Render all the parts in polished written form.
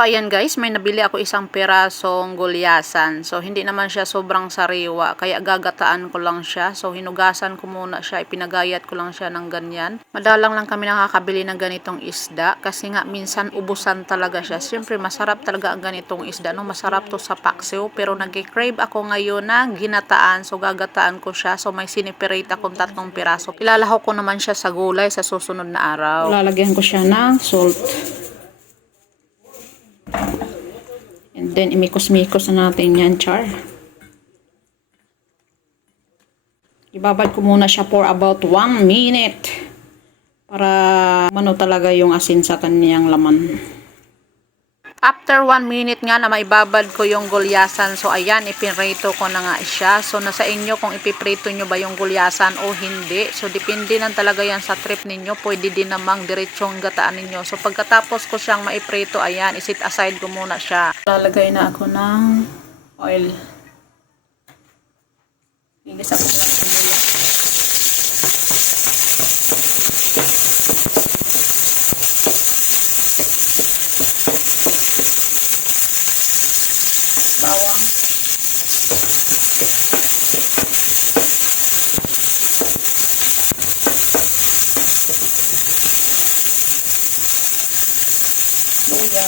So, ayan guys, may nabili ako isang pirasong gulyasan. So, hindi naman siya sobrang sariwa, kaya gagataan ko lang siya. So, hinugasan ko muna siya, ipinagayat ko lang siya ng ganyan. Madalang lang kami nakakabili ng ganitong isda, kasi nga minsan ubusan talaga siya. Siyempre, masarap talaga ang ganitong isda, no? Masarap to sa paksiw, pero nag-crave ako ngayon ng ginataan. So, gagataan ko siya. So, may siniperate akong 3 piraso. Ilalahok ko naman siya sa gulay sa susunod na araw. Lalagyan ko siya ng salt. And then, imikos-mikos na natin yan, char. Ibabad ko muna siya for about 1 minute. Para mano talaga yung asin sa kaniyang laman. After 1 minute nga na maibabad ko yung gulyasan. So, ayan, ipinrito ko na nga siya. So, nasa inyo kung ipiprito nyo ba yung gulyasan o hindi. So, depende lang talaga yan sa trip ninyo. Pwede din namang diretsong gataan ninyo. So, pagkatapos ko siyang maiprito, ayan, isit aside ko muna siya. Lalagay na ako ng oil. Igisa ko lang sibuyas. Bawang. Luya.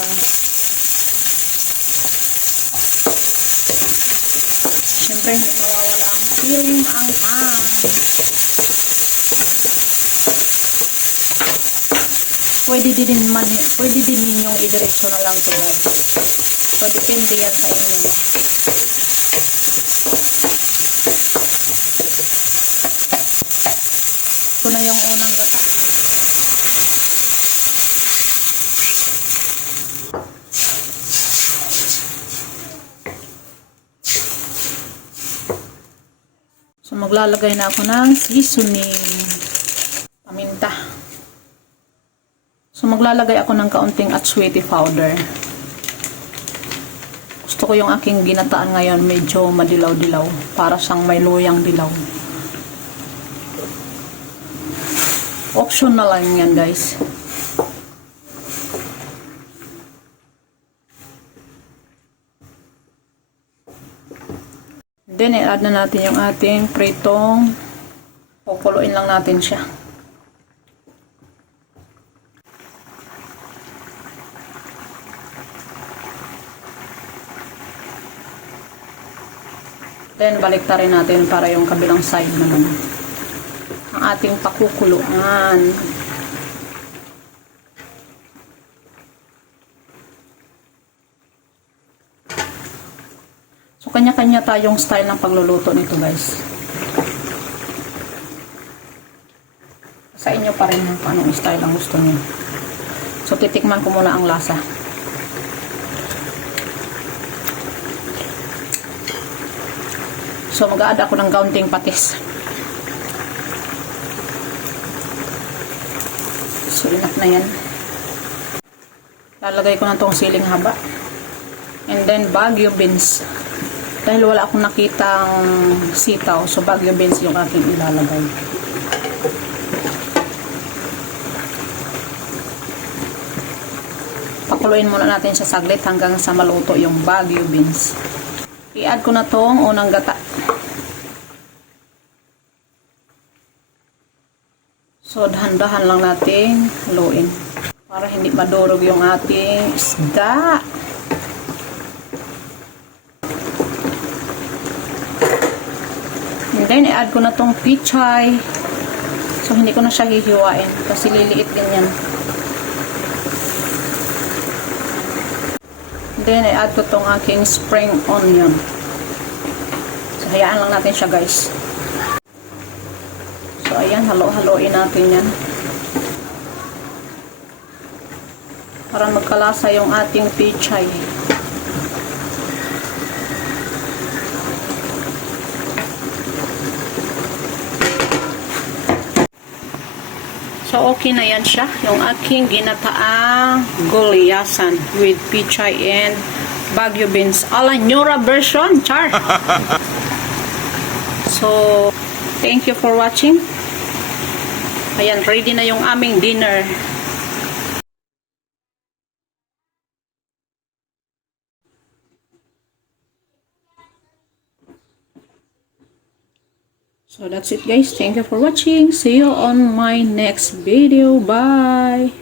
Siyempre, hindi mawawala ang siling anghang. Pwede din ninyong idiretso na lang ito, guys. So, depende yan sa inyo. Ito na yung unang gata. So, maglalagay na ako ng seasoning. Paminta. So, maglalagay ako ng kaunting atswete powder. Gusto ko yung aking ginataan ngayon medyo madilaw-dilaw. Para siyang may luyang dilaw. Option na lang yan, guys. Then, i-add na natin yung ating pritong. Kukuluin lang natin siya. Then, baliktarin natin para yung kabilang side naman. Ang ating pakukuluan. So, kanya-kanya tayong style ng pagluluto nito, guys. Sa inyo pa rin kung anong style ang gusto niyo. So, titikman ko muna ang lasa. So, mag-a-add ako ng kaunting patis. So, enough na yan. Lalagay ko na itong siling haba. And then, Baguio beans. Dahil wala akong nakitang sitaw, so Baguio beans yung aking ilalagay. Pakuluin muna natin siya saglit hanggang sa maluto yung Baguio beans. I-add ko na tong unang gata. So, dahan-dahan lang natin haluin para hindi madurog yung ating isda. And then, i-add ko na tong pichay. So, hindi ko na siya hihiwain kasi liliit din yan. And then, i-add ko tong aking spring onion. So, hayaan lang natin siya, guys. So, ayan, halo-haloin natin yan. Para magkalasa yung ating pichay. So, okay na yan siya. Yung aking ginataang gulyasan with pichay and Baguio beans. Ala Nura version, char! So, thank you for watching. Ayan, ready na yung aming dinner. So that's it guys. Thank you for watching. See you on my next video. Bye!